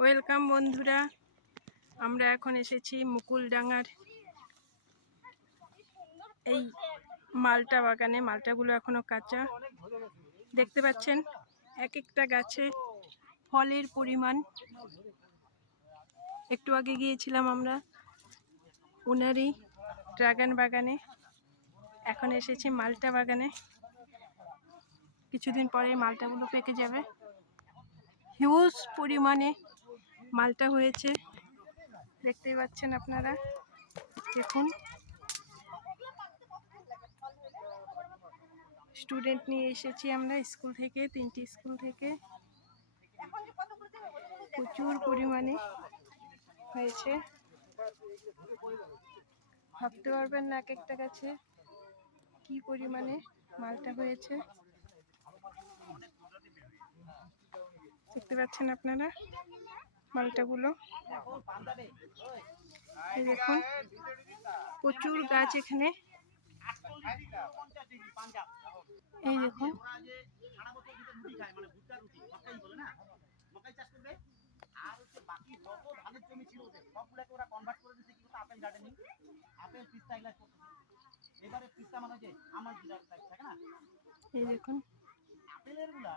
Welcome বন্ধুরা, আমরা এখন এসেছি মুকুলডাঙ্গার এই মালটা বাগানে। মালটাগুলো এখনো কাঁচা, দেখতে পাচ্ছেন এক একটা গাছে ফলের পরিমাণ। একটু আগে গিয়েছিলাম আমরা ওনারই ড্রাগন বাগানে, এখন এসেছি মালটা বাগানে। কিছুদিন পরে মালটাগুলো পেকে যাবে। হিউজ পরিমাণে মালটা হয়েছে, দেখতেই পাচ্ছেন আপনারা। দেখুন, স্টুডেন্ট নিয়ে এসেছি আমরা স্কুল থেকে, 3টি স্কুল থেকে। প্রচুর পরিমাণে হয়েছে, ভাবতে পারবেন না এক একটা গাছে কি পরিমাণে মালটা হয়েছে। দেখতে পাচ্ছেন আপনারা মালটাগুলো। এই দেখুন, প্রচুর গাছ এখানে। এই দেখুন, আর হচ্ছে বাকি যত ধানের জমি ছিল ওদের সবগুলোকে ওরা কনভার্ট করে দিয়েছে কি আপেল গার্ডেনিং, আপেল পিস্তা এগুলা করতেছে। এবারে পিস্তা মানে যে আমার থাকে না, এই দেখুন আপেলের গুলা